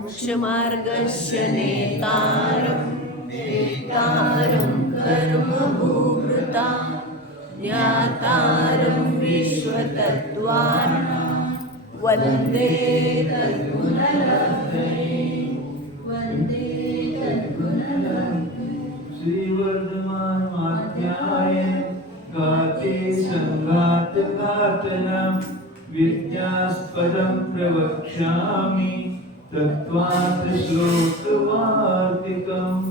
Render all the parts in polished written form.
मोक्षमार्गस्य नेतारं वेत्तारं कर्मभूभृता ज्ञातारं विश्वतत्त्वान् वन्दे तद्गुणलब्धये वन्दे तद्गुणलब्धये। श्रीवर्धमानमाध्याय गाते संघातघातनं विद्यास्पदं प्रवक्ष्यामि तत्त्वात् श्लोकवार्तिकम्।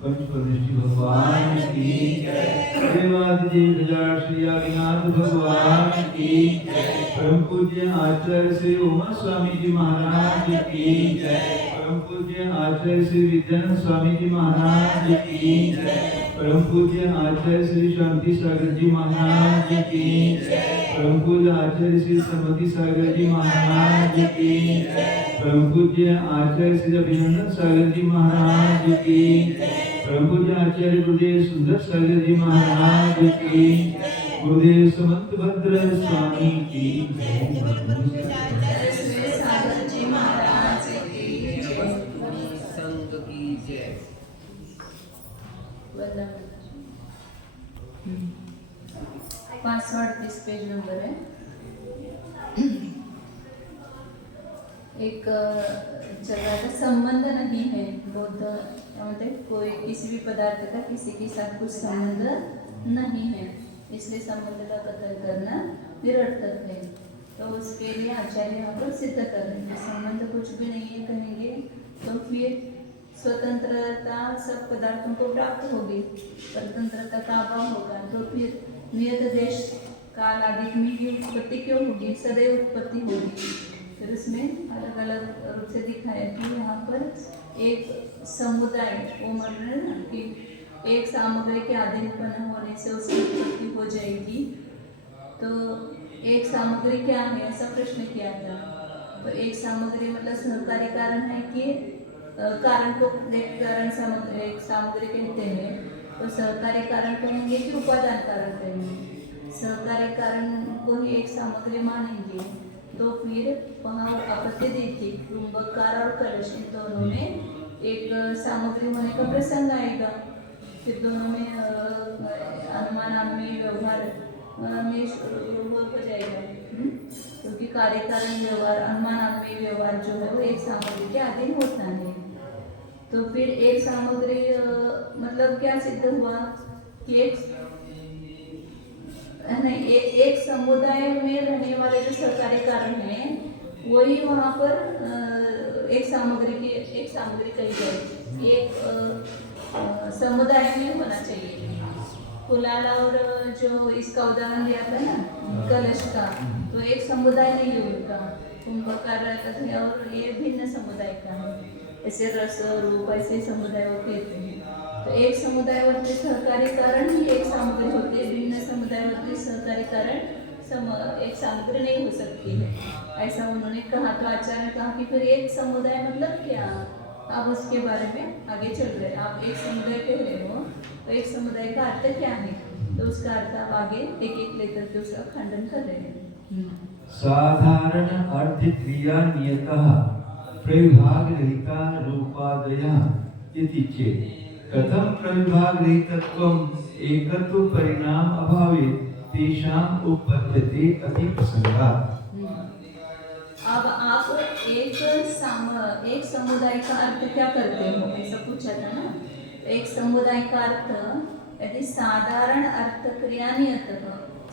पंचपरमेश्वर भगवान की जय। देवादिदेव हजार श्री आदिनाथ भगवान की जय। परम पूज्य आचार्य श्री उमा स्वामी जी महाराज की जय। परम पूज्य आचार्य श्री विद्यानंद स्वामी जी महाराज की जय। परम पूज्य आचार्य श्री शांति सागर जी महाराज की जय। परम पूज्य आचार्य श्री समति सागर जी महाराज की जय। परम पूज्य आचार्य श्री अभिनंदन सागर जी महाराज की जय। परम पूज्य आचार्य गुरुदेव सुंदर सागर जी महाराज की जय। गुरुदेव समंत भद्र स्वामी की जय। सागर जी महाराज की जय। संघ की जय। 538 पेज नंबर है। एक चल रहा था, संबंध नहीं है बौद्ध मतलब कोई किसी भी पदार्थ का किसी के साथ कुछ संबंध नहीं है, इसलिए संबंध का कथन करना निरर्थक है। तो उसके लिए आचार्य यहाँ पर सिद्ध कर रहे हैं संबंध कुछ भी नहीं है कहेंगे तो फिर स्वतंत्रता सब पदार्थों को प्राप्त होगी, स्वतंत्रता का अभाव होगा तो फिर नियत देश काल आदि में भी उत्पत्ति क्यों होगी, सदैव उत्पत्ति होगी। फिर उसमें अलग अलग रूप से दिखाया कि यहाँ पर एक समुदाय वो मान रहे हैं ना कि एक सामग्री के अधीनपन होने से उसकी उत्पत्ति हो जाएगी। तो एक सामग्री क्या है ऐसा प्रश्न किया था। तो एक सामग्री मतलब सहकारी कारण है कि कारण को एक कारण सामग्री एक सामग्री कहते हैं। तो सहकारी कारण कहेंगे कि उपादान कारण कहेंगे। सहकारी कारण को ही एक सामग्री मानेंगे तो फिर वहाँ आपत्ति दी थी कुंभकार और कलश इन दोनों में एक सामग्री होने का प्रसंग आएगा। फिर दोनों में अनुमान में व्यवहार में हो जाएगा क्योंकि कार्य कारण व्यवहार अनुमान में व्यवहार जो है वो एक सामग्री के अधीन होता है। तो फिर एक सामग्री मतलब क्या सिद्ध हुआ कि एक समुदाय में रहने वाले जो सरकारी कारण है वही वहाँ पर एक सामग्री कही जाएगी। एक समुदाय में होना चाहिए। कुलाला और जो इसका उदाहरण दिया था ना कलश का, तो एक समुदाय नहीं है उनका, कुंभकार और ये भिन्न समुदाय का है। ऐसे रस रूप ऐसे समुदाय वो कहते हैं। तो एक समुदायवरती सहकारी कारण ही एक सामग्री होती है, भिन्न समुदायवरती सहकारी कारण एक सामग्री नहीं हो सकती है, ऐसा उन्होंने कहा। तो आचार्य ने कहा कि फिर एक समुदाय मतलब क्या, आप उसके बारे में आगे चल रहे हैं। आप एक समुदाय कह रहे हो तो एक समुदाय का अर्थ क्या है, तो उसका अर्थ आप आगे एक एक लेकर के उसका खंडन कर रहे हैं। साधारण अर्थ क्रिया नियतः प्रविभाग रहिता रूपादयः इति चेत् कथं प्रविभाग रहितत्वम् एकत्व परिणाम अभावे तेषाम् उपपद्यते अति प्रसंगात्। अब आप एक समुदाय का अर्थ क्या करते हो ऐसा पूछा था ना। एक समुदाय का अर्थ यदि साधारण अर्थ क्रिया नियत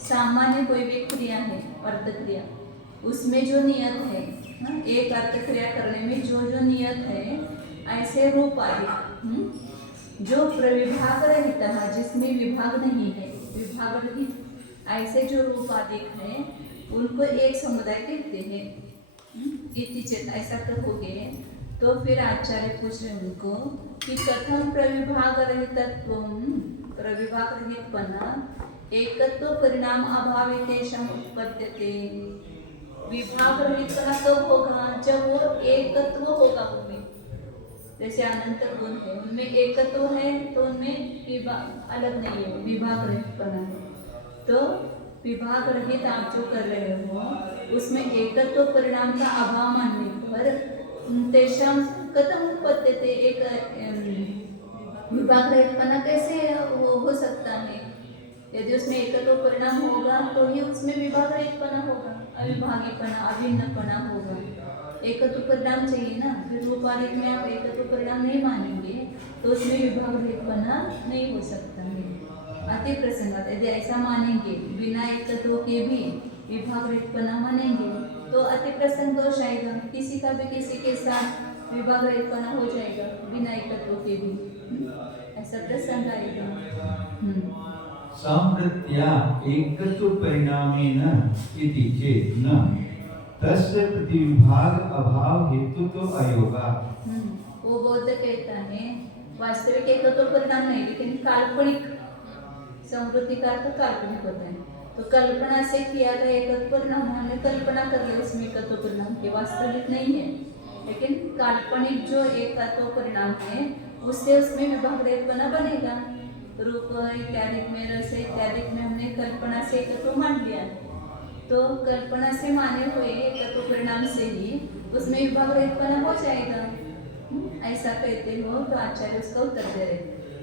सामान्य कोई भी क्रिया है अर्थ क्रिया उसमें जो नियत है एक अर्थ क्रिया करने में जो जो नियत है ऐसे रूप आदि जो प्रविभाग रहित है जिसमें विभाग नहीं है विभाग रहित ऐसे जो रूप आदि है उनको एक समुदाय कहते हैं। इति चेत ऐसा कहोगे तो फिर आचार्य पूछ रहे उनको कि कथम प्रविभाग रहितत्वम प्रविभाग रहितपना एकत्व परिणाम अभावे तेषाम् उत्पद्यते। विभाग रहितपना कब होगा, जब वो एकत्व होगा उनमें। जैसे अनंत गुण है उनमें एकत्व है तो उनमें अलग नहीं है, विभाग रहितपना है। तो विभाग रहित आप जो कर रहे हो उसमें एकत्व परिणाम का अभाव मानने पर तेषां कथम उत्पद्यते एक विभाग रहितपना कैसे हो सकता है? यदि उसमें एकत्व परिणाम होगा तो ही उसमें विभाग रहितपना होगा, अविभागीपना अभिन्नपना होगा। एकत्व परिणाम चाहिए ना, फिर रूप आदि में आप एकत्व परिणाम नहीं मानेंगे तो उसमें विभाग रहितपना नहीं हो सकता है। अति प्रसंगात यदि ऐसा मानेंगे बिना एकत्व के भी विभाग रहितपना मानेंगे तो अति प्रसंग दोष आएगा, किसी का भी किसी के साथ विभाग रहितपना हो जाएगा बिना एकत्व के भी, ऐसा प्रसंग आएगा। साम्प्रत्या एकत्व परिणामेन इति चेत् न तस्य प्रतिविभाग अभाव हेतु तो अयोगा। वो बौद्ध कहता है वास्तविक एकत्व परिणाम नहीं लेकिन काल्पनिक समृद्धि का अर्थ काल्पनिक होता है, तो कल्पना से किया गया एकत्व परिणाम हमने कल्पना कर लिया उसमें एकत्व परिणाम के, वास्तविक नहीं है। लेकिन काल्पनिक जो एकत्व परिणाम है उससे उसमें विभाग रहितपना बनेगा। रूप इत्यादि में रस इत्यादि में हमने कल्पना से एकत्व मान लिया, तो कल्पना से माने हुए एकत्व परिणाम से ही उसमें विभाग रहितपना हो जाएगा। ऐसा कहते हो तो आचार्य उसका उत्तर दे रहे।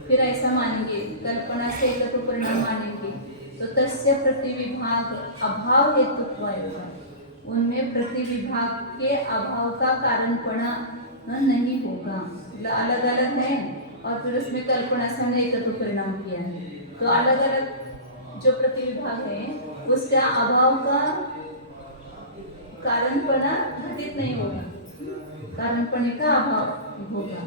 फिर ऐसा मानेंगे कल्पना से एकत्व परिणाम मानेंगे तो तस्य प्रतिविभाग अभाव हेतुत्व आएगा, उनमें प्रतिविभाग के अभाव का कारणपणा नहीं होगा। अलग अलग है और फिर उसमें कल्पना से हमने एकत्व परिणाम किया है, तो अलग अलग जो प्रतिविभाग है उसका अभाव का कारणपणा घटित नहीं होगा, कारणपणे का अभाव होगा।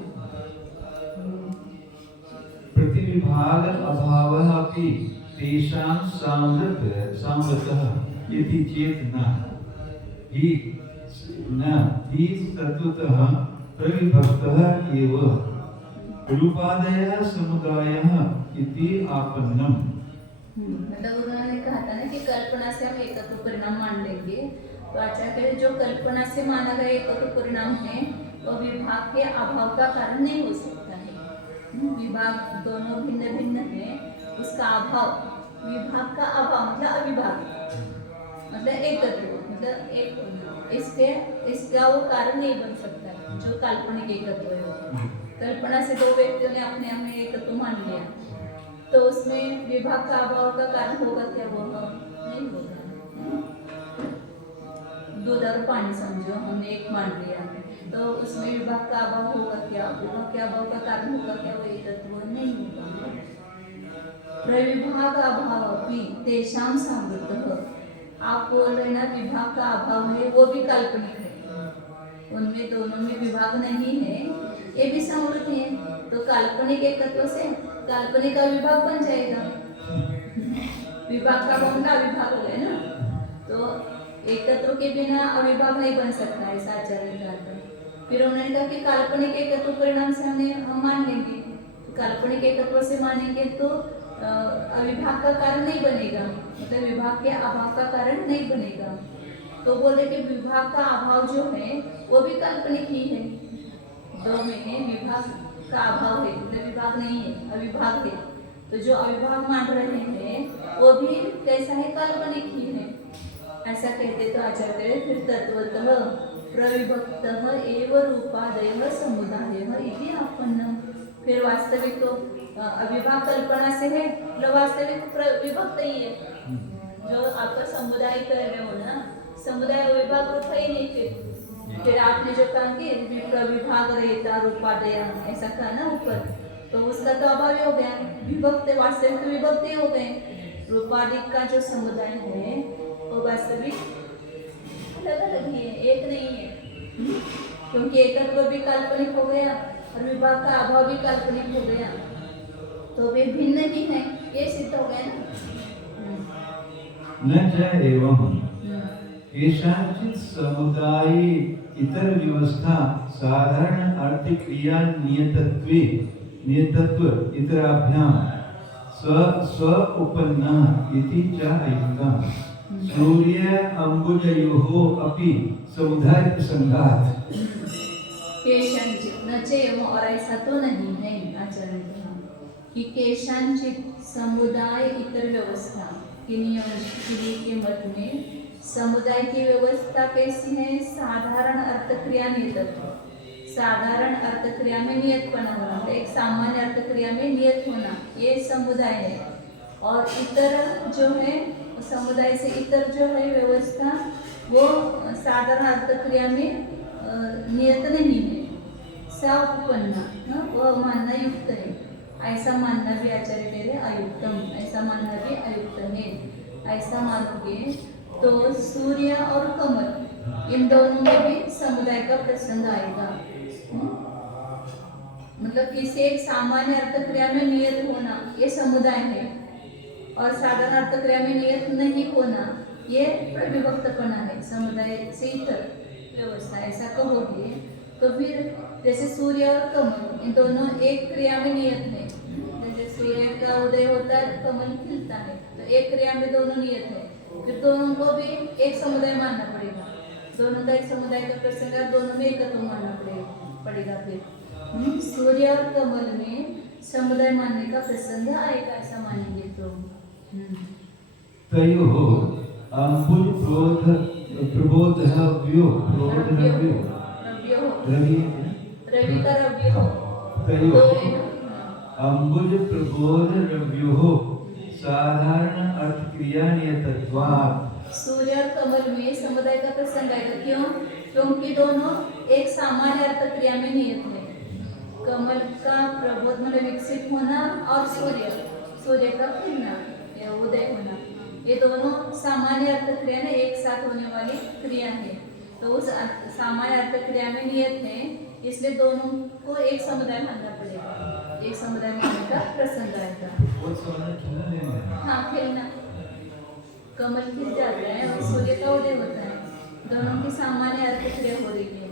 प्रतिविभाग अभावः अपि तेषां सामर्थ्यः इति चेत् न हि तत्त्वतः प्रविभक्तः एव रूपादयः समुदायः इति आपन्नम्। मतलब उन्होंने कहा था ना कि कल्पना से हम एकत्व परिणाम मान लेंगे, तो आचार्य जो कल्पना से माना गया एकत्व परिणाम है वो विभाग के अभाव का कारण नहीं हो सकता है। विभाग दोनों भिन्न भिन्न है, उसका अभाव विभाग का अभाव मतलब अविभाग मतलब एकत्व मतलब एक इसका वो कारण नहीं बन सकता है जो काल्पनिक एकत्व है। कल्पना से दो व्यक्तियों ने अपने आप में एकत्व मान लिया तो उसमें विभाग का अभाव का कारण होगा क्या? वो नहीं होगा। दूध और पानी समझो हमने एक मान लिया तो उसमें विभाग का अभाव होगा क्या? विभाग के अभाव का कारण होगा क्या? वो एकत्व नहीं होगा। प्रविभाग अभाव भी तेषां सामर्थ्यः, आप बोल रहे ना विभाग का अभाव है वो भी काल्पनिक है, उनमें दोनों में विभाग नहीं है ये भी समृद्धि है, तो काल्पनिक एकत्व से काल्पनिक अविभाग बन जाएगा। विभाग का मतलब अविभाग हो गया ना, तो एकत्व के बिना अविभाग नहीं बन सकता है आचार्य का। फिर उन्होंने कहा कि काल्पनिक एकत्व परिणाम से हम मान लेंगे, काल्पनिक एकत्व से मानेंगे तो अविभाग का कारण नहीं बनेगा, मतलब विभाग के अभाव का कारण नहीं बनेगा। तो बोले कि विभाग का अभाव जो है वो भी काल्पनिक ही है, दो में विभाग का अभाव है मतलब विभाग नहीं है अविभाग है, तो जो अविभाग मान रहे हैं वो भी कैसा है? काल्पनिक ही है। ऐसा कहते तो आचार्य फिर तत्वतः प्रविभक्तः एव रूपादयः समुदायः इति आपन्नम्। फिर वास्तविक तो अविभाग कल्पना से है मतलब वास्तविक विभक्त ही है। जो आपका समुदाय कर रहे हो ना, समुदाय अविभाग रूप है ही नहीं। फिर आपने जो कहा कि विभाग रहता रूपादय ऐसा कहा ना ऊपर, तो उसका तो अभाव हो गया, विभक्त वास्तविक तो विभक्त हो गए। रूपादिक का जो समुदाय है वो वास्तविक अलग अलग ही है, एक नहीं है, क्योंकि एकत्व भी काल्पनिक हो गया और विभाग का अभाव भी काल्पनिक हो गया, तो वे भिन्न ही है, ये सिद्ध हो गया ना। न च एवं केषांचित् समुदाये इतर व्यवस्था साधारण अर्थ क्रिया नियतत्व इतराभ्यां स्व उपन्नः इति च अयुक्तम्। सूर्य अंबुजयोः अपि समुदाय प्रसंगात्। केषांचित् न च एवं, और ऐसा तो नहीं है आचार्य कि केषांचित् समुदाय इतर व्यवस्था के मत में समुदाय की व्यवस्था कैसी है? साधारण अर्थक्रिया नियतत्व। साधारण अर्थक्रिया में नियतपना होना, एक सामान्य अर्थक्रिया में नियत होना, ये समुदाय है। और इतर जो है समुदाय से इतर जो है व्यवस्था वो साधारण अर्थक्रिया में नियत नहीं है, सउपपन्ना, वह मानना युक्त है। ऐसा मानना भी आचार्य कह रहे अयुक्तम, ऐसा मानना भी अयुक्त है। ऐसा मानोगे तो सूर्य और कमल इन दोनों में भी समुदाय का प्रसंग आएगा। मतलब किसी एक सामान्य अर्थक्रिया में नियत होना ये समुदाय है, और साधारण अर्थक्रिया में नियत नहीं होना ये प्रविभक्तपना है। समुदाय से इतर व्यवस्था ऐसा कहोगे तो फिर जैसे सूर्य और कमल इन दोनों एक क्रिया में नियत है। जैसे सूर्य का उदय होता है कमल खिलता है, तो एक क्रिया में दोनों नियत है, फिर दोनों को भी एक समुदाय मानना पड़ेगा। दोनों का एक समुदाय का प्रसंग है, दोनों में एकत्व मानना पड़ेगा। फिर सूर्य और कमल में समुदाय मानने का प्रसंग आएगा, ऐसा मानेंगे तो। तयोः अंबुज प्रबोधव्यो रवि का रव्य हो तयोः अंबुज प्रबोधव्यो साधारण अर्थक्रिया नियतत्वात्। सूर्य और कमल में समुदाय का प्रसंग आएगा। क्यों? क्योंकि दोनों एक सामान्य अर्थक्रिया में नियत है। कमल का प्रबोध में विकसित होना और सूर्य का खिलना या उदय होना, ये दोनों सामान्य अर्थक्रिया में एक साथ होने वाली क्रिया है। तो उस सामान्य अर्थक्रिया में नियत है, इसलिए दोनों को एक समुदाय मानना पड़ेगा। एक समुदाय मानने का प्रसंग आएगा। हाँ, खिलना, कमल खिल जाता है और सूर्य का उदय होता है, दोनों की सामान्य अर्थक्रिया हो रही है।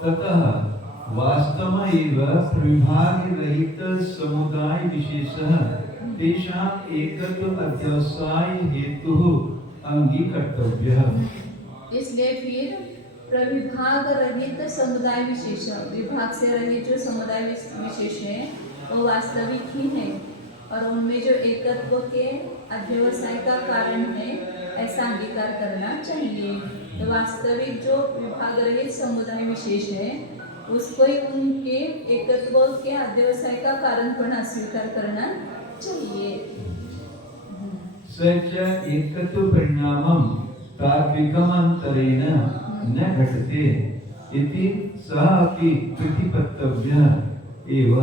ततः वास्तवमेव प्रविभागरहित समुदाय विशेषः तेषाम् एकत्व अध्यवसाय हेतुः अंगीकर्तव्यः। इसलिए फिर प्रविभाग रहित समुदाय विशेष, विभाग से रहित जो समुदाय विशेष है वो वास्तविक ही है, और उनमें जो एकत्व के अध्यवसाय का कारण है ऐसा अंगीकार करना चाहिए। तो वास्तविक जो विभाग रहित समुदाय विशेष है उसको ही उनके एकत्व के अध्यवसाय का कारण पण अस्वीकार करना चाहिए। सच एकत्व परिणामं तात्विकमन्तरेण न घटते इति सः अपि प्रतिपत्तव्यः एव।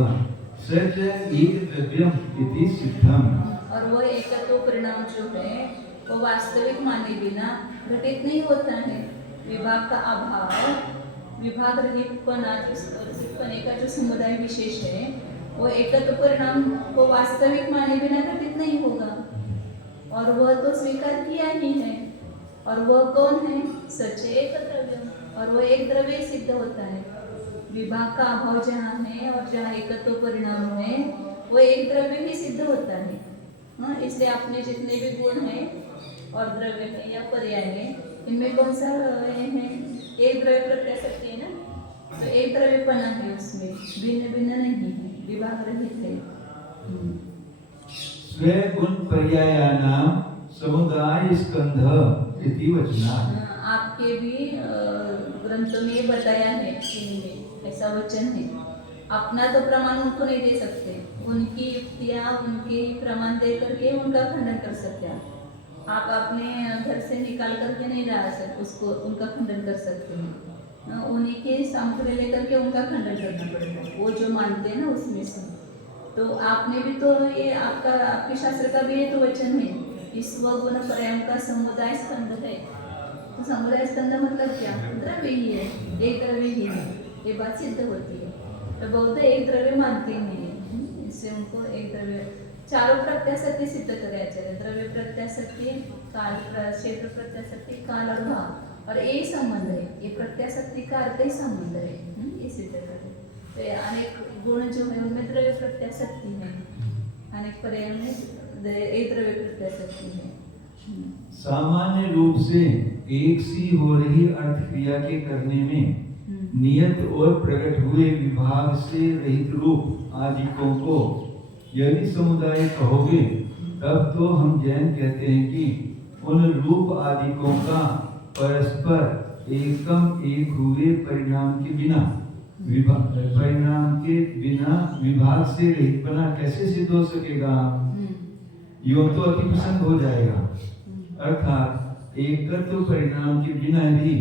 सच एकद्रव्यम् इति सिद्धम्। और वो एकत्व परिणाम जो है वो वास्तविक माने बिना घटित नहीं होता है। विभाग का अभाव, विभाग रहितपने का जो समुदाय विशेष है वो एकत्व परिणाम को वास्तविक माने बिना घटित नहीं होगा, और वह तो स्वीकार किया ही है। और वह कौन है? सच एक द्रव्य, और वह एक द्रव्य सिद्ध होता है। विभाग का अभाव जहाँ है और जहाँ एकत्व परिणाम है वो एक द्रव्य ही सिद्ध होता है। हाँ, इसलिए अपने जितने भी गुण हैं और द्रव्य है या पर्याय है, इनमें कौन सा है? एक द्रव्य प्रत्यय शक्ति है ना, तो एक द्रव्यपना है उसमें, भिन्न भिन्न नहीं है, विभाग रहित है। स्वे गुण पर्यायानां समुदाय स्कंध इति वचनात्। आपके भी ग्रंथों में ये बताया है, इनमें ऐसा वचन है। अपना तो प्रमाण उनको नहीं दे सकते, उनकी युक्तियाँ उनके प्रमाण दे करके उनका खंडन कर सकते हैं। आप अपने घर से निकाल करके नहीं ला सकते उसको, उनका खंडन कर सकते हैं। उन्हीं के सामने लेकर के उनका खंडन करना पड़ेगा, वो जो मानते हैं ना उसमें से। तो आपने भी तो ये आपके शास्त्र का भी ये तो वचन है कि स्वगुण पर्याय का समुदाय स्कंध है। तो समुदाय स्कंध मतलब क्या? द्रव्य ही है, एक द्रव्य ही है, ये बात सिद्ध होती है। तो बौद्ध एक द्रव्य मानते नहीं है, इससे उनको एक द्रव्य चारों प्रत्याशक्ति सिद्ध करे आचार्य। द्रव्य प्रत्याशक्ति, काल क्षेत्र प्रत्याशक्ति, काल और भाव, और ये संबंध है, ये प्रत्याशक्ति का अर्थ ही संबंध है, ये सिद्ध करे। तो ये अनेक गुण जो है उनमें द्रव्य प्रत्याशक्ति है, अनेक पर्याय में एक द्रव्य प्रत्याशक्ति है। सामान्य रूप से एक सी हो रही अर्थ क्रिया के करने में नियत और प्रकट हुए विभाग से रहित रूप आदिकों को यदि समुदाय कहोगे, तब तो हम जैन कहते हैं कि उन रूप आदिकों का परस्पर एकम एक हुए परिणाम के बिना परिणाम के बिना विभाग से रहित बना कैसे सिद्ध हो सकेगा? यूं तो अति प्रसंग हो जाएगा। अर्थात एकत्व परिणाम के बिना भी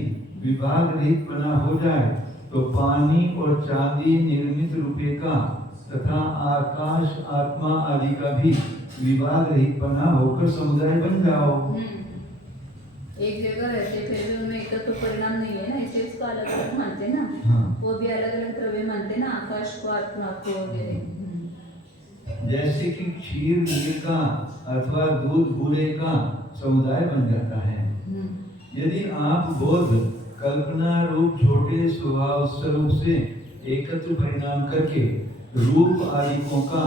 विभाग रहित बना हो जाए तो पानी और चांदी निर्मित रुपये का तथा आकाश आत्मा आदि का भी विभाग रहित बना होकर समुदाय बन जाओ। एक जगह रहते फिर भी उनमें एकत्व परिणाम नहीं है ना, इसलिए इसको अलग अलग मानते ना। हाँ। वो भी अलग अलग द्रव्य मानते ना, आकाश को आत्मा को वगैरह। जैसे कि क्षीर नीर का अथवा दूध बूढ़े का समुदाय बन जाता है। यदि आप बोध कल्पना रूप छोटे स्वभाव स्वरूप से एकत्व परिणाम करके रूप आदिकों का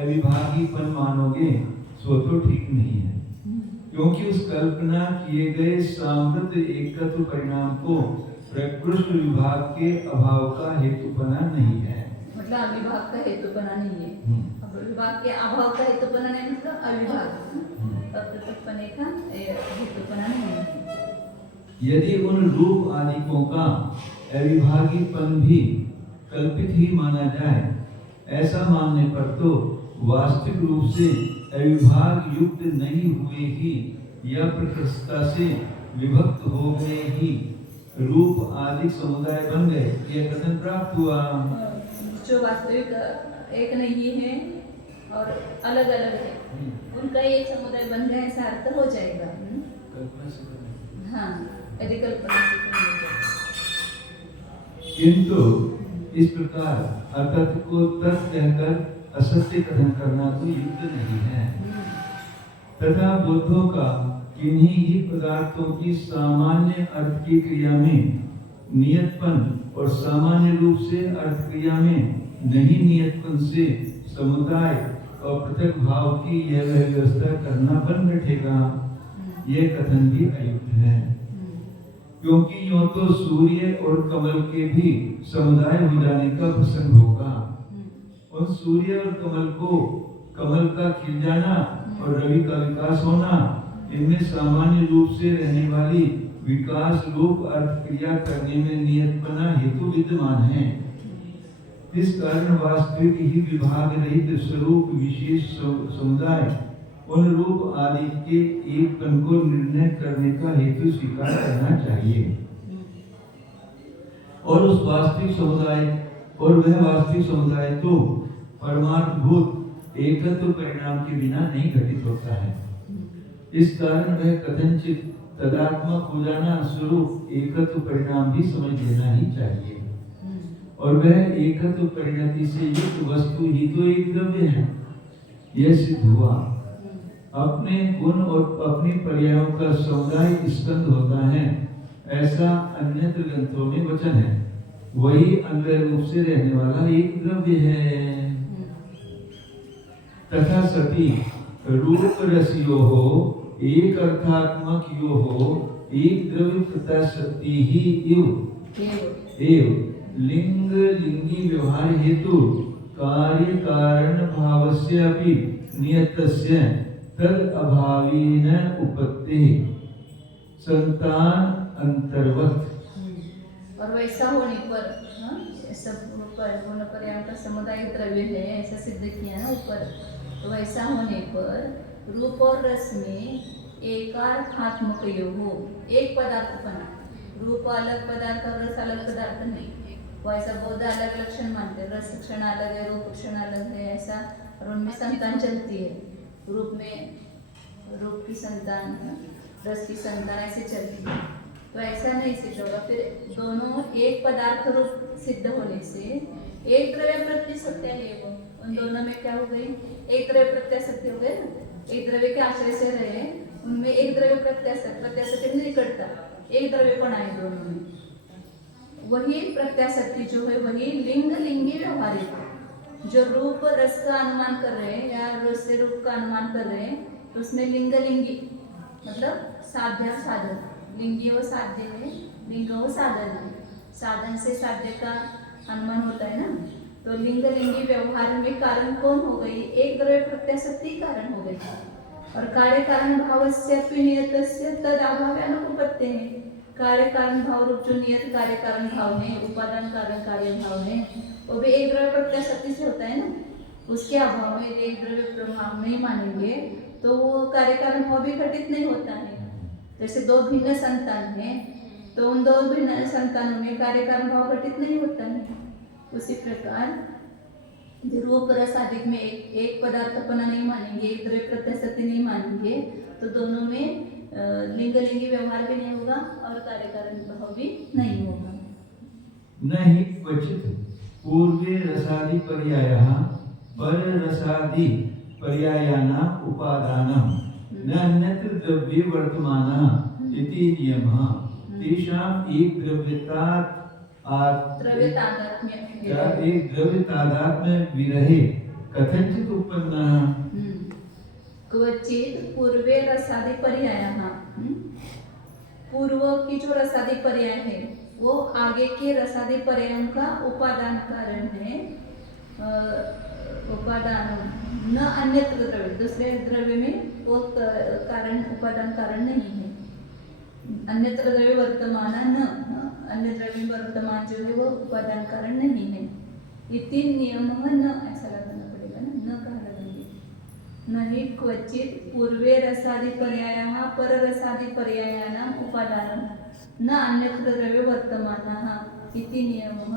अविभागीपन मानोगे सो तो ठीक नहीं है, क्योंकि उस कल्पना किए गए सामर्थ्य एकत्व परिणाम को प्रकृष्ट विभाग के अभाव का हेतुपना नहीं है। मतलब अविभाग का हेतुपना नहीं है। विभाग के अभाव का हेतुपना नहीं, मतलब अविभाग अपने का हेतुपना नहीं है। यदि उन रूप आदिकों का अविभागीपन भी कल्पित ही माना जाए, ऐसा मानने पर तो वास्तविक रूप से अविभाग युक्त नहीं हुए ही या प्रकृष्टता से विभक्त हो गए ही रूप आदि समुदाय बन गए, यह कथन प्राप्त हुआ। जो वास्तविक एक नहीं है और अलग अलग है, उनका एक समुदाय बन गया, ऐसा अर्थ हो जाएगा। हाँ, यदि कल्पना से किंतु इस प्रकार अतत को तत् कहकर असत्य कथन करना तो युक्त नहीं है। तथा बुद्धों का किन्हीं ही पदार्थों की सामान्य अर्थ की क्रिया में नियतपन और सामान्य रूप से अर्थ क्रिया में नहीं नियतपन से समुदाय और पृथक भाव की यह व्यवस्था करना बन बैठेगा, यह कथन भी अयुक्त है। क्योंकि यूं तो सूर्य और कमल के भी समुदाय हो जाने का प्रसंग होगा। उन सूर्य और कमल को, कमल का खिल जाना और रवि का विकास होना, इनमें सामान्य रूप से रहने वाली विकास रूप अर्थ क्रिया करने में नियतपना हेतु विद्यमान है। इस कारण वास्तविक ही विभाग रहित स्वरूप विशेष समुदाय उन रूप आदि के एक कण को निर्णय करने का हेतु स्वीकार करना चाहिए, और उस वास्तविक समुदाय और वह वास्तविक समुदाय तो परमार्थभूत एकत्व परिणाम के बिना नहीं घटित होता है। इस कारण वह कथनचित तदात्मक हो जाना स्वरूप एकत्व परिणाम भी समझ लेना ही चाहिए, और वह एकत्व परिणति से युक्त वस्तु ही तो एक द्रव्य है, यह सिद्ध हुआ। अपने गुण और अपनी पर्यायों का समुदाय स्कंद होता है, ऐसा अन्यत्र ग्रंथों में वचन है। वही अन्वय रूप से रहने वाला एक द्रव्य है। तथा सती रूप रसियो हो, एक अर्थात्मक यो हो, एक द्रव्य तथा सती ही एव लिंग लिंगी व्यवहार हेतु कार्य कारण भावस्य अपि नियतस्य तद अभावीन उपत्ति संतान अंतर्वत। और वैसा होने पर सब पर्यायों का समुदाय द्रव्य है, ऐसा सिद्ध किया ना ऊपर। तो वैसा होने पर रूप और रस में एकार्थात्मक योग हो, एक पदार्थ बना। रूप अलग पदार्थ और रस अलग पदार्थ नहीं, वैसा बौद्ध अलग लक्षण मानते, रस क्षण अलग है, रूप क्षण अलग है, ऐसा। और उनमें संतान चलती है, रूप में रूप की संतान, रस की संतान ऐसे चलती है। तो ऐसा नहीं सिद्ध होगा। फिर दोनों एक पदार्थ रूप सिद्ध होने से एक द्रव्य प्रत्यय सत्य है वो, उन दोनों में क्या हो गई? एक द्रव्य प्रत्यय सत्य हो गए ना। एक द्रव्य के आश्रय से रहे, उनमें एक द्रव्य प्रत्यय सत्य नहीं करता, एक द्रव्य पण आए दोनों में। वही प्रत्याशक्ति जो है वही लिंग लिंगी व्यवहारिक, जो रूप रस का अनुमान कर रहे हैं या रस से रूप का अनुमान कर रहे हैं, तो उसमें लिंग लिंगी मतलब साध्य और साधन, लिंगी वो साध्य है, लिंग वो साधन है। साधन से साध्य का अनुमान होता है ना। तो लिंग लिंगी व्यवहार में कारण कौन हो गई? एक द्रव्य प्रत्याशक्ति कारण हो गई। और कार्य कारण भावस्य नियतस्य तद अभावे अनुपपत्तेः। कार्य कारण भाव रूप जो नियत कार्य कारण भाव है, उपादान कारण कार्य भाव है, वो भी एक द्रव्य प्रत्यय शक्ति से होता है ना। उसके अभाव में एक द्रव्य प्रभाव नहीं मानेंगे तो वो कार्य कारण भाव भी घटित नहीं होता है। जैसे दो भिन्न संतान है तो उन दो भिन्न संतानों में कार्य कारण भाव घटित नहीं होता है। उसी प्रकार रूप रस आदि में एक पदार्थपना नहीं मानेंगे, एक द्रव्य प्रत्यय शक्ति नहीं मानेंगे तो दोनों में लिंग लिंगी व्यवहार भी नहीं होगा और कार्य कारण भाव भी नहीं होगा। नहीं क्वचित पूर्वे रसादि पर्यायः पर रसादि पर्यायानाम् उपादानं न अन्यत्र द्रव्ये वर्तमानः इति नियमः। तेषाम् एक द्रव्यतादात्म्य विरहे कथंचित् उत्पन्नः। क्वचित पूर्वे रसादि पर्यायः। पूर्व की जो रसादि पर्याय है वो आगे के रसादि पर्यायों का उपादान कारण है। उपादान न अन्यत्र द्रव्य, दूसरे द्रव्य में वो कारण उपादान कारण नहीं है। अन्यत्र द्रव्य वर्तमान न, अन्य द्रव्य वर्तमान जो है वो उपादान कारण नहीं है। इति नियमः न, ऐसा लगाना पड़ेगा ना, न कहा लगेंगे। नहीं क्वचित पूर्वे रसादि पर्यायः पर रसादि पर्यायानाम् उपादानं न अन्यत्र द्रव्य वर्तमानः इति नियमः।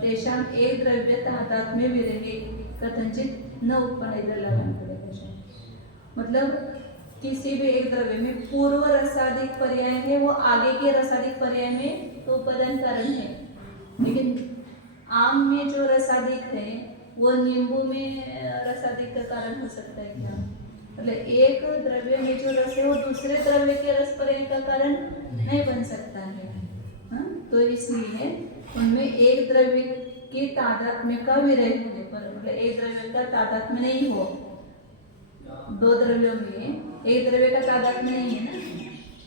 तेषाम् एक द्रव्य तादात्म्य विरहे कथंचित न उत्पन्न, इधर लगाना पड़ेगा। मतलब किसी भी एक द्रव्य में पूर्व रसादिक पर्याय है वो आगे के रसादिक पर्याय में तो उपादान कारण है, लेकिन आम में जो रसादिक है वो नींबू में रसादिक का कारण हो सकता है क्या? मतलब एक द्रव्य में जो रस है वो दूसरे द्रव्य के रस पर्याय का कारण नहीं बन सकता है। तो इसलिए उनमें एक द्रव्य के तादात्म्य का विरह होने पर, मतलब एक द्रव्य का तादात्म्य नहीं हो, दो द्रव्यों में एक द्रव्य का तादात्म्य नहीं है ना,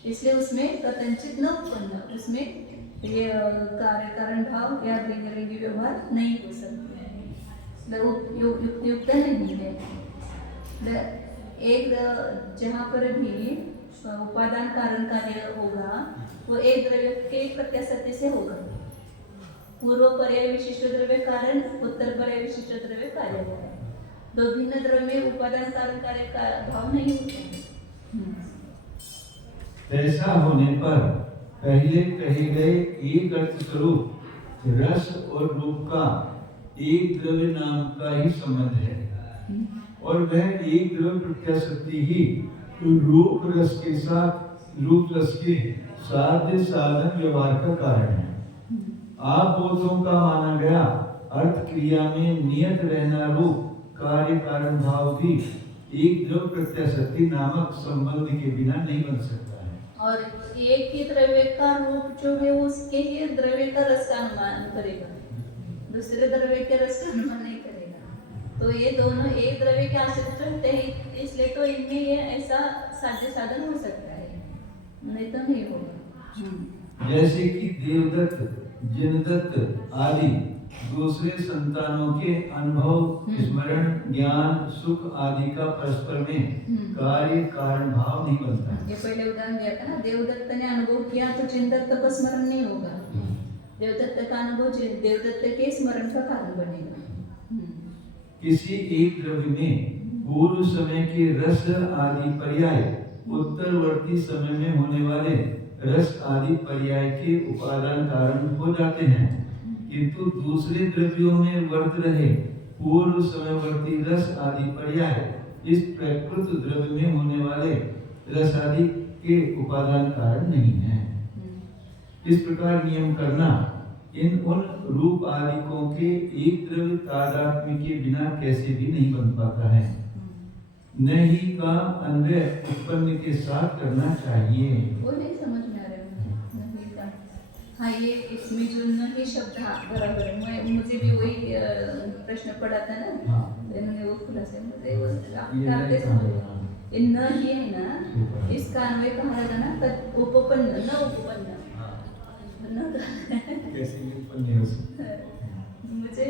इसलिए उसमें कथंचित न उत्पन्न, उसमें ये कार्य कारण भाव या लिंग लिंगी व्यवहार नहीं हो सकते हैं, युक्त नहीं है। एक जहाँ पर भी उपादान कारण कार्य होगा वो एक द्रव्य के प्रत्याशक्ति से होगा। पूर्व पर्याय विशिष्ट द्रव्य कारण, उत्तर पर्याय विशिष्ट द्रव्य कार्य होगा। दो भिन्न द्रव्य में उपादान कारण कार्य का भाव नहीं होता। ऐसा होने पर पहले कहे गए एक अर्थ स्वरूप रस और रूप का एक द्रव्य नाम का ही संबंध है और वह एक द्रव्य प्रत्याशक्ति ही रूप रस के साथ रूप रस के साध्य साधन व्यवहार का कारण है। आप बोधों का माना गया अर्थ क्रिया में नियत रहना रूप कार्य कारण भाव भी एक द्रव्य प्रत्याशक्ति नामक संबंध के बिना नहीं बन सकता है। और एक ही द्रव्य का रूप जो है उसके ही द्रव्य का रस का अनुमान करेगा, दूसरे द्रव्य के रस का अनुमान नहीं करेगा। तो ये दोनों एक द्रव्य के आश्रित रहते हैं, इसलिए तो इनमें ये ऐसा साध्य साधन हो सकता है, नहीं तो नहीं होगा। जैसे कि देवदत्त, जिनदत्त आदि दूसरे संतानों के अनुभव, स्मरण, ज्ञान, सुख आदि का परस्पर में कार्य कारण भाव नहीं बनता है। ये पहले उदाहरण दिया था ना, देवदत्त ने अनुभव किया तो जिनदत्त का स्मरण नहीं होगा, देवदत्त का अनुभव देवदत्त के स्मरण का कारण बनेगा। किसी एक द्रव्य में पूर्व समय के रस आदि पर्याय उत्तरवर्ती समय में होने वाले रस आदि पर्याय के उपादान कारण हो जाते हैं, किंतु दूसरे द्रव्यों में वर्त रहे पूर्व समयवर्ती रस आदि पर्याय इस प्रकृत द्रव्य में होने वाले रस आदि के उपादान कारण नहीं है। इस प्रकार नियम करना इन उन रूप आदिकों के एक द्रव्य तादात्म्य के बिना कैसे भी नहीं बन पाता है। नहीं का अन्वय उत्पन्न के साथ करना चाहिए। वो नहीं समझ में आ रहा है नहीं का। हाँ, ये इसमें जो नहीं शब्द, हाँ बराबर है, मुझे भी वही प्रश्न पड़ा था ना। हाँ। इन्होंने वो खुलासा मुझे वो आपके समझ ये न ही है ना, इसका अन्वय कहा जाता ना तद उपपन्न न उपपन्न कैसे उत्पन्न हो सकता है? मुझे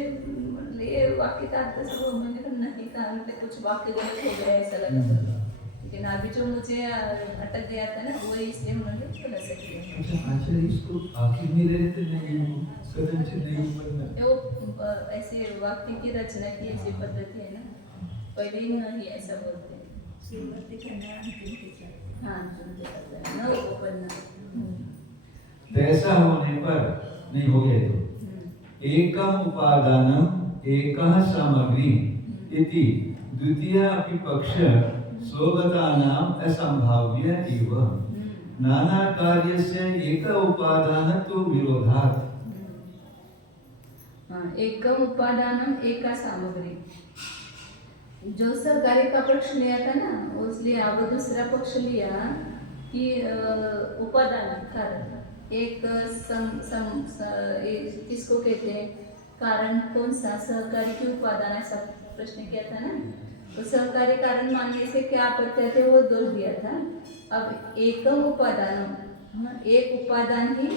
ये वाक्य का अर्थ सब मैंने तो नहीं था, मतलब कुछ वाक्य गलत हो गया ऐसा लगा। लेकिन अभी जो मुझे अटक गया था ना वही इसलिए उन्होंने खुलासा किया। अच्छा आचार्य इसको आखिर में रहते नहीं कदाचित नहीं बनना। वो ऐसे वाक्य की रचना की ऐसी पद्धति है ना, पहले ही नहीं ऐसा बोलते हैं। हाँ न उपपन्ना। तो ऐसा होने पर नहीं हो गया तो एकम उपादानम एकः सामग्री इति द्वितीय अपि पक्ष स्वगतानाम असंभाव्य एव नाना कार्यस्य एक उपादानत्व विरोधात्। एकम उपादानम एका सामग्री, जो सहकार्य का पक्ष लिया था ना उसलिए अब दूसरा पक्ष लिया कि उपादान कारण एक किसको कहते हैं कारण, कौन सा सहकारी की उपादान, ऐसा प्रश्न किया था ना। तो सहकारी कारण मानने से क्या आपत्ति थे वो दोष दिया था। अब एकम उपादान, एक उपादान ही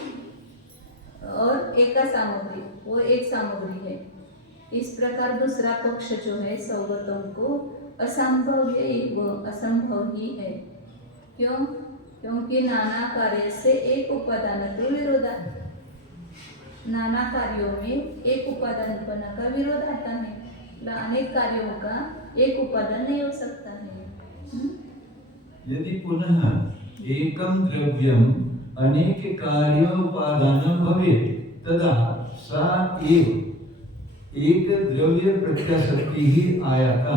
और एका सामग्री, वो एक सामग्री है। इस प्रकार दूसरा पक्ष जो है सौगतम को असंभव ही है। क्यों? क्योंकि नाना कार्य से एक उपादान तो विरोध आता, नाना कार्यों में एक उपादानपना का विरोध आता है। अनेक कार्यों का एक उपादान नहीं हो सकता है। यदि पुनः एकम द्रव्यम अनेक कार्योपादानं भवेत् तदा सा एव एक द्रव्य प्रत्याशक्ति ही आयाता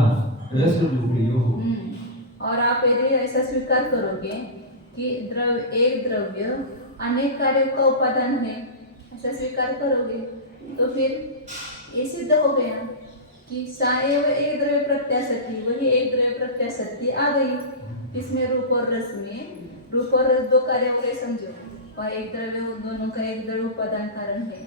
रसरूपियो। और आप यदि ऐसा स्वीकार करोगे कि एक द्रव्य अनेक कार्यों का उपादान है, ऐसा स्वीकार करोगे तो फिर ये सिद्ध हो गया कि सा एव एक द्रव्य प्रत्याशक्ति, वही एक द्रव्य प्रत्याशक्ति आ गई। इसमें रूप और रस में, रूप और रस दो कार्य हो गए समझो, और एक द्रव्य दोनों का एक द्रव्य उपादान कारण है,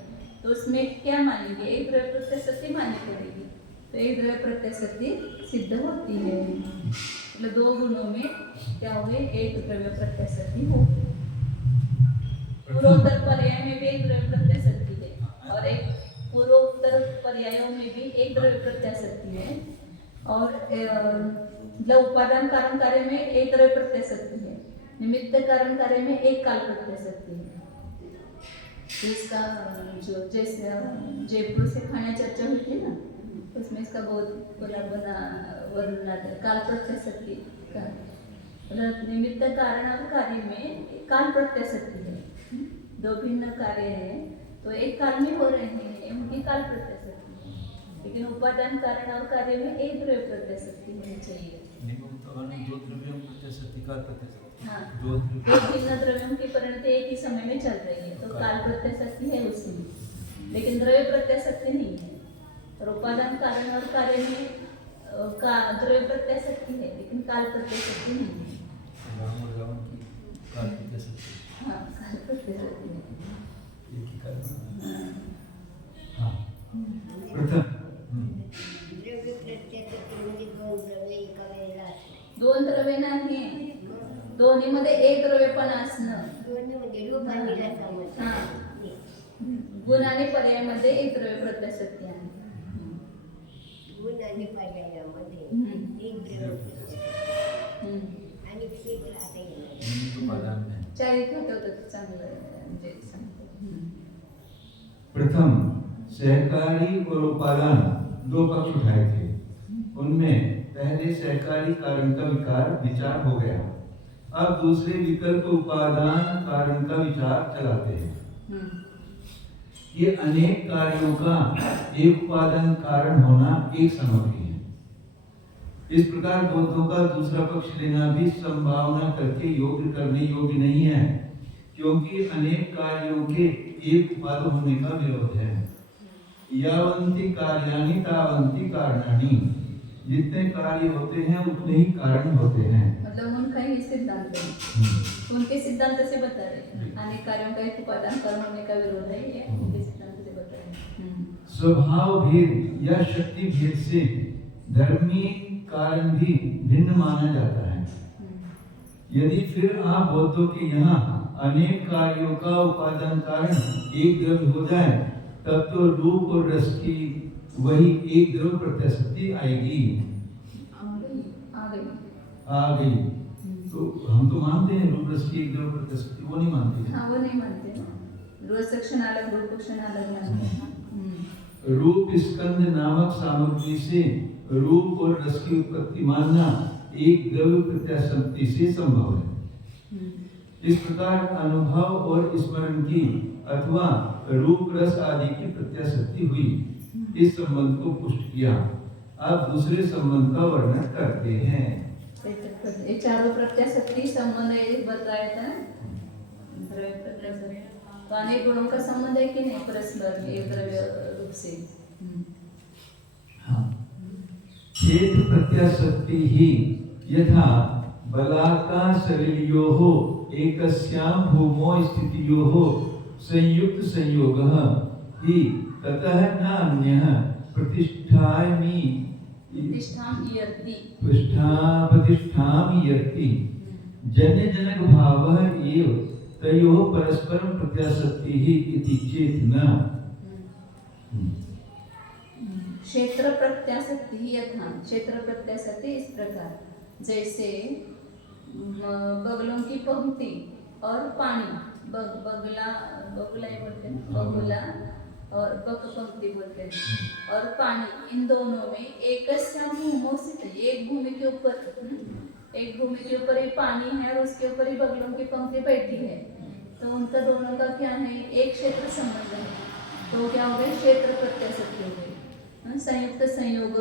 तो उसमें क्या मानेंगे? एक द्रव्य प्रत्याशक्ति माननी पड़ेगी। तो एक द्रव्य प्रत्याशक्ति सिद्ध होती है। मतलब दो गुणों में क्या हुए? एक द्रव्य प्रत्याशक्ति हो। पूर्वोत्तर पर्याय में भी एक द्रव्य प्रत्याशक्ति है और एक पूर्वोत्तर पर्यायों में भी एक द्रव्य प्रत्याशक्ति है, और मतलब उपादान कारण कार्य में एक द्रव्य प्रत्याशक्ति है, निमित्त कारण कार्य में एक काल प्रत्याशक्ति है। इसका जो जैसे जयपुर से खाना चर्चा हुई थी ना, उसमें इसका बहुत बना वर्णन आता है काल प्रत्याशक्ति का। मतलब निमित्त कारण और कार्य में काल प्रत्याशक्ति है। दो भिन्न कार्य हैं तो एक काल में हो रहे हैं, उनकी काल प्रत्याशक्ति है। लेकिन उपादान कारण और कार्य में एक द्रव्य प्रत्याशक्ति होनी चाहिए। हाँ, दो भिन्न द्रव्यों की परिणति एक ही समय में चल रही है, तो काल प्रत्याशक्ति है उसमें, लेकिन द्रव्य प्रत्याशक्ति नहीं है। और उपादान कारण और कार्य में द्रव्य प्रत्याशक्ति है, लेकिन काल प्रत्याशक्ति नहीं है। हाँ, काल प्रत्याशक्ति है। दोन द्रव्य नाही, दोन्ही मध्ये एक द्रव्य पण असणं, गुण आणि पर्याय मध्ये एक द्रव्य प्रत्याशक्ती आहे। प्रथम सहकारी और उपादान दो पक्ष उठाए थे, उनमें पहले सहकारी कारण का विचार हो गया। अब दूसरे विकल्प उपादान कारण का विचार चलाते हैं। ये अनेक कार्यों का एक उपादान कारण होना एक सामग्री है। इस प्रकार बौद्धों का दूसरा पक्ष लेना भी संभावना करके योग्य करने योग्य नहीं है, क्योंकि अनेक कार्यों के एक उपादान होने का विरोध है। यावन्ति कार्याणि तावन्ति कारणानि, जितने कार्य होते हैं उतने ही कारण होते हैं। मतलब उनका ही सिद्धांत है, उनके सिद्धांत से बता रहे अनेक कार्यों का एक उपादान कारण होने का विरोध है, ये उनके सिद्धांत से बता रहे। स्वभाव भेद या शक्ति भेद से धर्मी कारण भी भिन्न माना जाता है। यदि फिर आप बौद्धों के यहाँ अनेक कार्यों का उपादान कारण एक द्रव्य हो जाए, तब तो रूप और रस की वही एक द्रव्य प्रत्याशक्ति आएगी, आ गई। तो हम तो मानते हैं रूप रस की एक द्रव्य प्रत्यक्ष, वो नहीं मानते। हाँ वो नहीं मानते ना, रस क्षण अलग रूप क्षण अलग मानते हैं। रूप स्कंद नामक सामग्री से रूप और रस की उत्पत्ति मानना एक द्रव्य प्रत्याशक्ति से संभव है। इस प्रकार अनुभव और स्मरण की अथवा रूप रस आदि की प्रत्याशक्ति हुई, इस संबंध को पुष्ट किया। अब दूसरे संबंध का वर्णन करते हैं। ये चारों प्रत्याशक्ति संबंध एक बताया था ना, द्रव्य प्रत्याशक्ति तो अनेक गुणों का संबंध है कि नहीं परस्पर एक द्रव्य रूप से। हाँ, क्षेत्र प्रत्याशक्ति ही यथा बलाकाशलियोः एकस्यां भूमौ स्थितियोः संयुक्त संयोगः हि ततः न अन्यः प्रतिष्ठामि प्रतिष्ठामि जन्य जनक भावः एव तयोः परस्परं प्रत्याशक्तिः इति चेत् न। क्षेत्र प्रत्याशक्ति ही यथा, क्षेत्र प्रत्याशक्ति इस प्रकार जैसे बगलों की पंक्ति और पानी, बगला ही बोलते हैं, बगुला और बक पंक्ति बोलते हैं, और पानी, इन दोनों में एकस्यां भूमौ स्थित, एक भूमि के ऊपर ही पानी है और उसके ऊपर ही बगलों की पंक्ति बैठी है, तो उनका दोनों का क्या है, एक क्षेत्र संबंध है, तो क्या हो गया, क्षेत्र प्रत्याशक्ति हो गई। संयुक्त संयोग,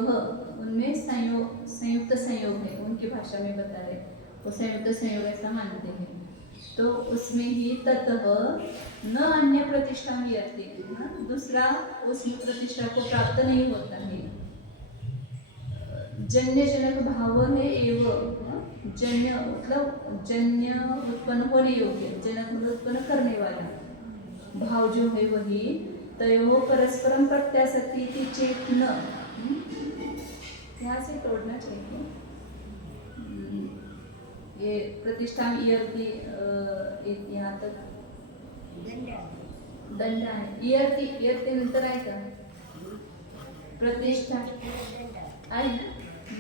उनमें संयुक्त संयोग है, उनकी भाषा में बता रहे, वो संयुक्त संयोग ऐसा मानते हैं, तो उसमें ही ततः न अन्य प्रतिष्ठा ही आती है, दूसरा उस प्रतिष्ठा को प्राप्त नहीं होता है। जन्य जनक भाव है एवं, जन्य मतलब जन्य उत्पन्न होने योग्य, जनक मतलब उत्पन्न करने वाला भाव जो है वही तयो परस्परम प्रत्याशक्ति की चेतना, यहाँ से तोड़ना चाहिए ये प्रतिष्ठा यहाँ तक दंडा है, इयर्ती नंतर आहे का प्रतिष्ठा आहे ना,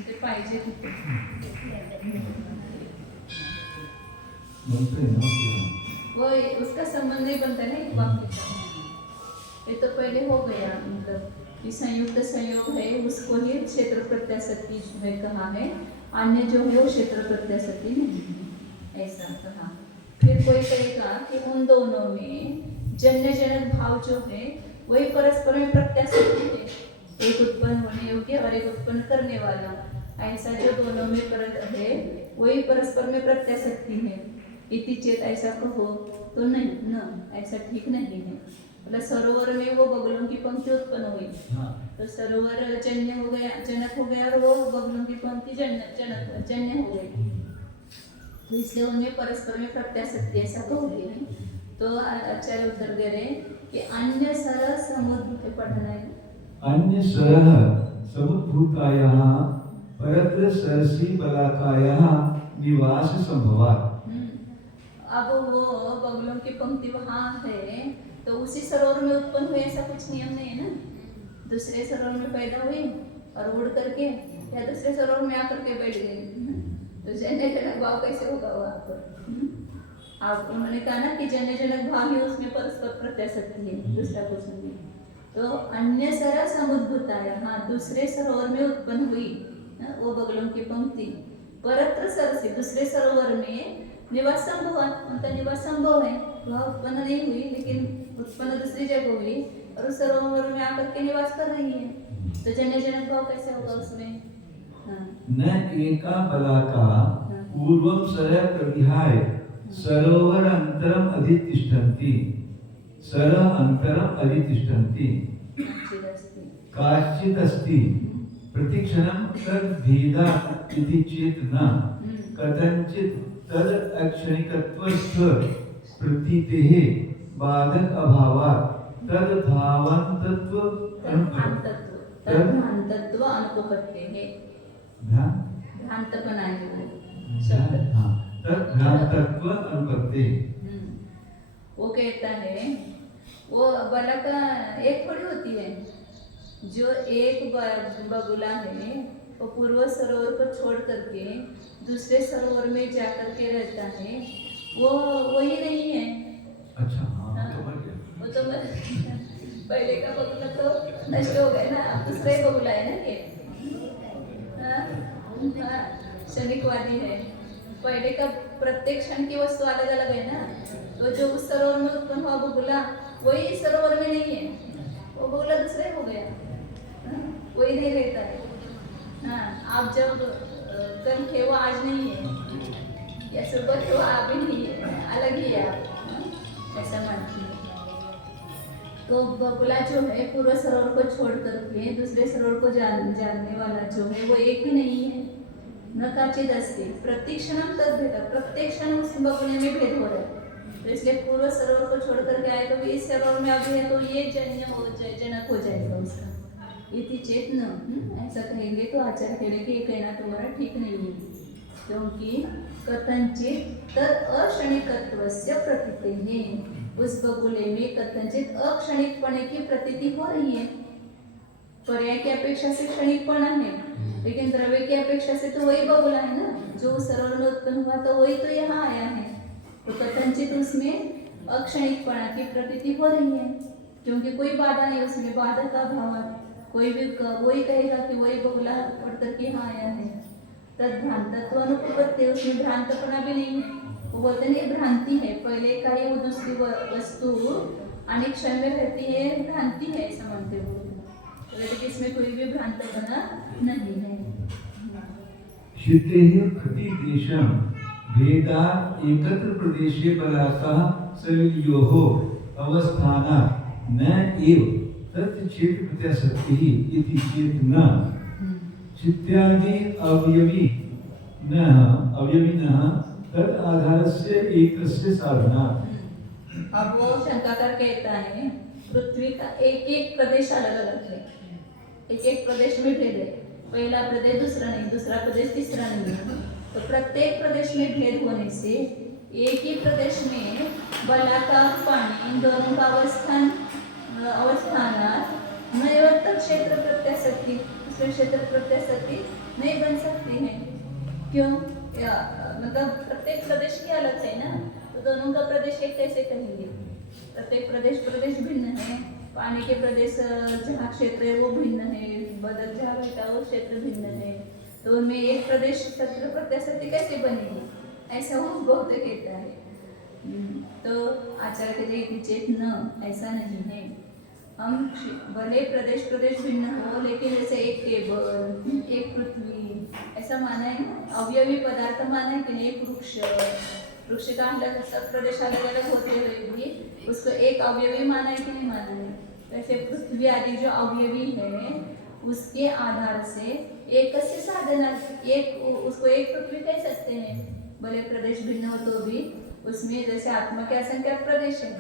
ते पाहिजे तिथे वो उसका संबंध नहीं बनता है ना एक वाक्य का। ये तो पहले हो गया, मतलब कि संयुक्त संयोग है उसको ही क्षेत्र प्रत्याशक्ति जो है कहा है, अन्य जो है वो क्षेत्र प्रत्याशक्ति नहीं है ऐसा कहा। फिर कोई कहेगा कि उन दोनों में जन्य जनक भाव जो है वही परस्पर में प्रत्याशक्ति है, एक उत्पन्न होने योग्य और एक उत्पन्न करने वाला, ऐसा जो दोनों में परत है वही परस्पर में प्रत्याशक्ति है। इति चेत ऐसा कहो तो नहीं, न ऐसा ठीक नहीं है। मतलब सरोवर में वो बगुलों की पंक्ति उत्पन्न हुई, तो सरोवर जन्य हो गया, जनक हो गया, और वो बगुलों की पंक्ति जन्य हो गई, तो इसलिए उनमें परस्पर में प्रत्याशक्ति ऐसा कहोगे नहीं। तो आचार्य उत्तर दे रहे कि अन्य सरह समुद्भूत पढ़ना है, अन्य सरह समुद्भूतायाः परत्र सरसी बलाकायाः निवास संभवात्। अब वो बगुलों की पंक्ति वहाँ है तो उसी सरोवर में उत्पन्न हुए ऐसा कुछ नियम नहीं है ना, दूसरे सरोवर में पैदा हुई और उड़ करके या दूसरे सरोवर में आकर के बैठ गई, तो जन्य जनक भाव कैसे होगा वहाँ पर। आप उन्होंने कहा ना कि जन्य जनक भाव ही उसमें परस्पर प्रत्याशक्ति है, दूसरा कुछ नहीं। तो अन्य सरह समुद्भूताया, हाँ दूसरे सरोवर में उत्पन्न हुई वो बगलों की पंक्ति, परत्र सरसी दूसरे सरोवर में निवास संभव, उनका निवास संभव है, वह उत्पन्न नहीं हुई लेकिन उत्पन्न दूसरी जगह हुई और उस सरोवर में आकर के निवास कर रही है, तो जन्य जनक भाव कैसे होगा उसमें। न एका बलाका पूर्वं सरह प्रविहाय सरोवर अंतरम अधितिष्ठन्ति, सरह अंतरम अधितिष्ठन्ति, काचित् अस्ति प्रतिक्षणं तद्भेदा इति चेत् न कथंचित् तद अक्षणिकत्वस्य प्रतीतेः बाधक अभावात् तद भावान्तत्व अनुपपत्तेः, भ्रांत बनाएंगे तद भ्रांतत्व अनुपत्ति। वो कहता है वो बला का एक थोड़ी होती है, जो एक बगुला है वो पूर्व सरोवर को छोड़ करके दूसरे सरोवर में जा करके रहता है, वो वही नहीं है। अच्छा, हाँ तो मर गया। वो तो पहले का बगुला तो नष्ट हो गया ना, अब दूसरा ही बगुला है ना ये। हाँ, क्षणिकवादी है। पहले का प्रत्येक क्षण की वस्तु अलग अलग है ना, तो जो उस सरोवर में उत्पन्न हुआ बगुला वही इस सरोवर में नहीं है, वो बगुला दूसरा ही हो गया। वही नहीं रहता है। हाँ, आप जब कल थे वो आज नहीं है, या सुबह थे वो आप ही नहीं है, अलग ही है आप, ऐसा मानती है। तो बगुला जो है पूर्व सरोवर को छोड़ करके दूसरे सरोवर को जानने वाला जो है वो एक ही नहीं है। न काचिद अस्ति प्रतिक्षणम तद्भेद, प्रत्येक क्षण उस बगुले में भेद हो रहा है। तो इसलिए पूर्व सरोवर को छोड़ करके आए तो इस सरोवर में अभी है तो ये जन्य हो जाए, जनक हो जाएगा उसका। इति चेत न, ऐसा कहेंगे तो आचार्य कहेंगे कि ये कहना तुम्हारा ठीक नहीं है, क्योंकि कथनचित तद अक्षणिकत्वस्य प्रतीति, उस बगुले में कथनचित अक्षणिकपणे की प्रतीति हो रही है। पर्याय की अपेक्षा से क्षणिकपणा है, लेकिन द्रव्य की अपेक्षा से तो वही बगुला है ना, जो सरोवर में उत्पन्न हुआ तो वही तो यहाँ आया है। तो कथनचित उसमें अक्षणिकपणा की प्रतीति हो रही है, क्योंकि कोई बाधा नहीं उसमें, बाधा का अभाव। कोई भी वही कहेगा कि वही बगुला पढ़ करके यहाँ आया है। तद भ्रांतत्व अनुपत्ति, उसमें भ्रांतपना भी नहीं है। वो बोलते हैं ये भ्रांति है, पहले का ही वो दूसरी वस्तु अनेक क्षण में रहती है, भ्रांति है, ऐसा मानते हो। तो इसमें कोई भी भ्रांतपना नहीं है। शितेः खतिदेशं भेदा एकत्र प्रदेशे बलासः सवियोः अवस्थानात् न एव तत् चेत् प्रत्यासक्तिः इति चेत् न चित्त्यादि अवयविनः तद आधारस्य एकस्य साधनात्। अब वो शंकाकार कहता है पृथ्वी का एक एक प्रदेश अलग अलग है, एक एक प्रदेश में भेद है। पहला प्रदेश दूसरा नहीं, दूसरा प्रदेश तीसरा नहीं है। तो प्रत्येक प्रदेश में भेद होने से एक ही प्रदेश में बलाकार पानी इन दोनों का अवस्थानात नैवत्त क्षेत्र प्रत्याशक्ति, उसमें क्षेत्र प्रत्याशक्ति नहीं बन सकती है। क्यों? मतलब प्रत्येक प्रदेश की अलग है ना, तो दोनों का प्रदेश एक कैसे कहेंगे? प्रत्येक प्रदेश भिन्न है। पानी के प्रदेश जहाँ क्षेत्र है वो भिन्न है, बदल जहाँ रहता है वो क्षेत्र भिन्न है, तो उनमें एक प्रदेश क्षेत्र प्रत्याशक्ति कैसे बनेगी? ऐसा वो बहुत कहता है। तो आचार्य कहते हैं चेत न, ऐसा नहीं है। हम भले प्रदेश भिन्न हो, लेकिन जैसे एक टेबल, एक पृथ्वी ऐसा माना है ना, अवयवी पदार्थ माना है कि नहीं। एक वृक्ष का अलग, सब प्रदेश अलग अलग होते हुए भी उसको एक अवयवी माना है कि नहीं माना है। वैसे पृथ्वी आदि जो अवयवी है उसके आधार से एक से साधन, एक उसको एक पृथ्वी कह सकते हैं। भले प्रदेश भिन्न हो तो भी उसमें जैसे आत्मा के असंख्यात प्रदेश है,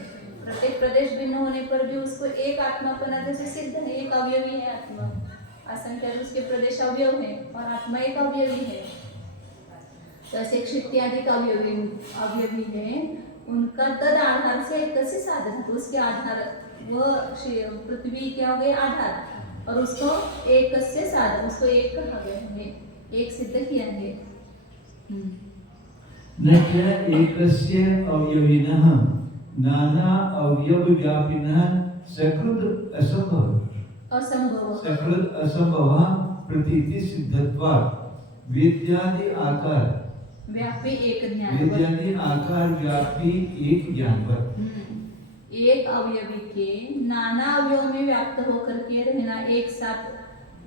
प्रत्येक प्रदेश भिन्न होने पर भी उसको एक आत्मापना जैसे सिद्ध है, एक अवयवी है आत्मा। असंख्यात उसके प्रदेश अवयव है और आत्मा एक अवयवी है। जैसे क्षित्यादि का अवयवी है, उनका तद आधार से एक से साधन, तो उसके आधार वह पृथ्वी क्या हो गए आधार, और उसको एक से साधन, उसको एक कहा गया है, एक सिद्ध किया है। न क्या एकस्य अवयविनः नाना अवयव व्यापिनः सकृद असंभव प्रतीति सिद्धत्वात् वेद्यादि आकार व्यापी एक ज्ञान, वेद्यादि आकार व्यापी एक ज्ञान पर एक अवयवी के नाना अवयव में व्याप्त होकर के रहना, एक साथ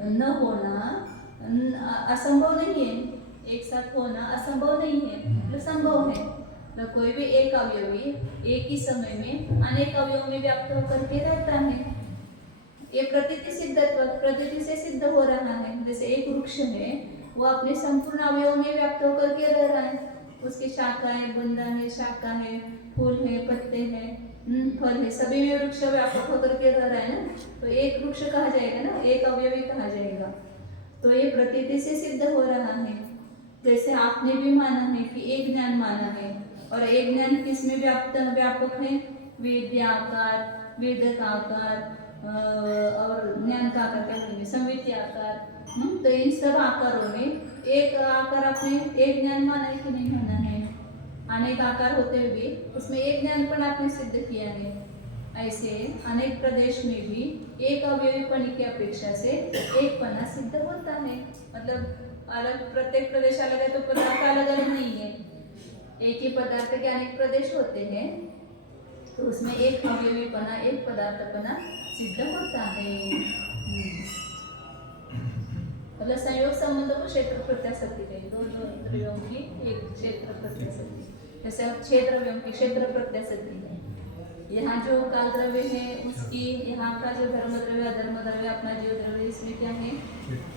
न होना असंभव नहीं है। एक साथ होना असंभव नहीं है, तो संभव है। तो कोई भी एक अवयवी एक ही समय में अनेक अवयव में व्याप्त होकर के रहता है। ये प्रतीति सिद्धत्व, प्रतीति से सिद्ध हो रहा है। जैसे एक वृक्ष है, वो अपने संपूर्ण अवयव में व्याप्त होकर के रह रहा है। उसकी शाखा है, बुंदा है, शाखा है, फूल है, पत्ते हैं, फल है, सभी में वृक्ष व्यापक होकर के रह रहा है ना, तो एक वृक्ष कहा जाएगा ना, एक अवयवी कहा जाएगा। तो ये प्रतीति से सिद्ध हो रहा है। जैसे आपने भी माना है कि एक ज्ञान माना है, और एक ज्ञान किस में व्यापक है? वेद्याकार, वेद का आकार और ज्ञान का आकार क्या बोलेंगे, संवित आकार, तो इन सब आकारों में एक आकार आपने एक ज्ञान माना है कि नहीं माना है? अनेक आकार होते हुए भी उसमें एक ज्ञान पण आपने सिद्ध किया है। ऐसे अनेक प्रदेश में भी एक अवयवीपन की अपेक्षा से एक पना सिद्ध होता है। मतलब अलग प्रत्येक प्रदेश अलग है तो पदार्थ अलग अलग नहीं है, एक ही पदार्थ के अनेक प्रदेश होते हैं, तो उसमें एक अवयवीपना एक पदार्थपना सिद्ध होता है। मतलब संयोग संबंध को क्षेत्र प्रत्याशक्ति कही, दो द्रव्यों की एक क्षेत्र प्रत्याशक्ति। जैसे अब छह द्रव्यों की क्षेत्र प्रत्याशक्ति है, यहाँ जो काल द्रव्य है उसकी, यहाँ का जो धर्म द्रव्य अधर्म द्रव्य अपना जीव द्रव्य, इसमें क्या है?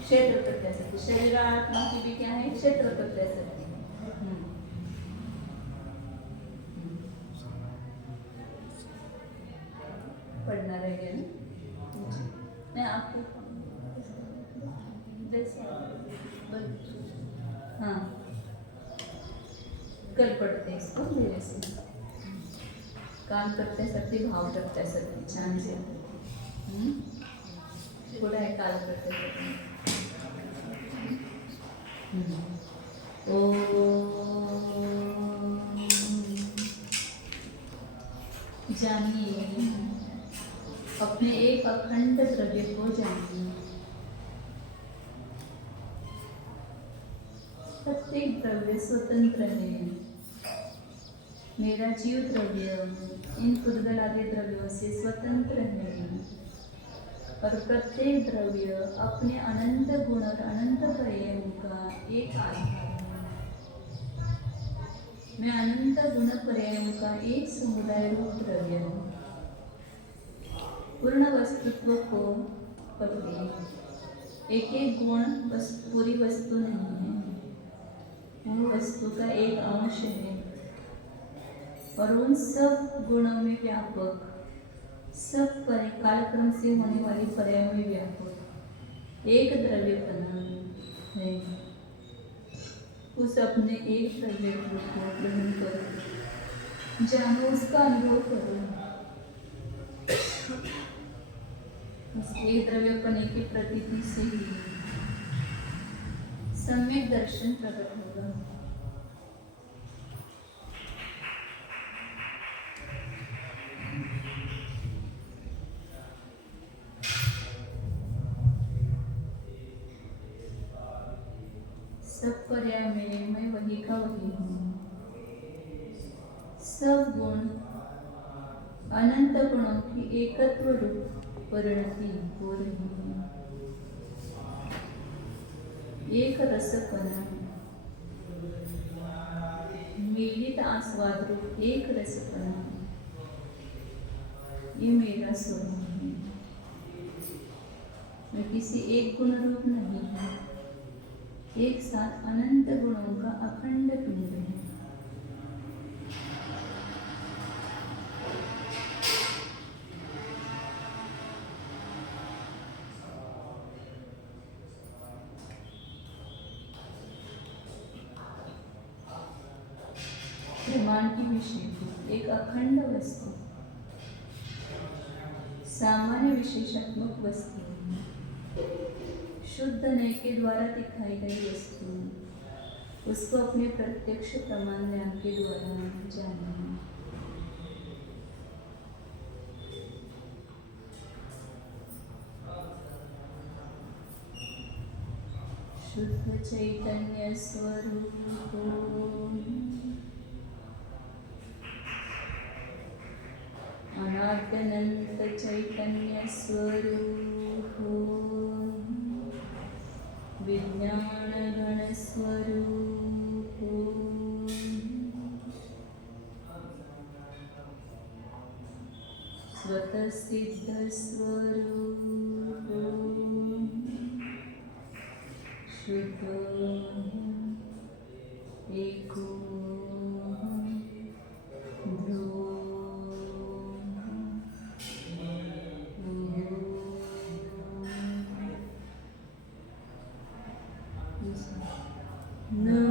क्षेत्र प्रत्याशक्ति। शरीर आत्मा की भी क्या है? क्षेत्र प्रत्याशक्ति। पढ़ना रहेगा ना, मैं आपको जैसे हाँ कल पढ़ते हैं इसको मेरे से। काम करते सकती, भाव करते सकती, छान से थोड़ा है काल करते सकती। जानिए अपने एक अखंड द्रव्य को जानिए। प्रत्येक द्रव्य स्वतंत्र है। मेरा जीव द्रव्य इन पुद्गल आदि द्रव्यों से स्वतंत्र है और प्रत्येक द्रव्य अपने अनंत गुण और अनंत पर्यायों का एक आधार है। मैं अनंत गुण पर्यायों का एक समुदाय रूप द्रव्य हूँ। पूर्ण वस्तुत्व को पकड़े, एक एक गुण पूरी वस्तु नहीं है, वो वस्तु का एक अंश है और उन सब गुणों में व्यापक, सब कालक्रम से होने वाली पर्याय में व्यापक एक द्रव्यपना है। उस अपने एक द्रव्य को ग्रहण करो, जानो, उसका अनुभव करो। उस एक द्रव्यपने की प्रतीति से ही सम्यक दर्शन प्रकट होगा। सब पर्याय में मैं वही का वही हूँ। सब गुण अनंत गुणों की एकत्व रूप परिणति हो रही है। एक रसपना, मिलित आस्वाद रूप एक रसपना, ये मेरा स्वरूप है। मैं किसी एक गुण रूप नहीं है, एक साथ अनंत गुणों का अखंड पिंड है। प्रमाण की विषय एक अखंड वस्तु, सामान्य विशेषात्मक वस्तु, शुद्ध नय के द्वारा दिखाई गई वस्तु, उसको अपने प्रत्यक्ष प्रमाण ज्ञान के द्वारा जानिए। शुद्ध चैतन्य स्वरूप अनाद्यनंत चैतन्य स्वरूप विज्ञान गण स्वरूप स्वतः सिद्ध स्वरूप शुद्ध एको No.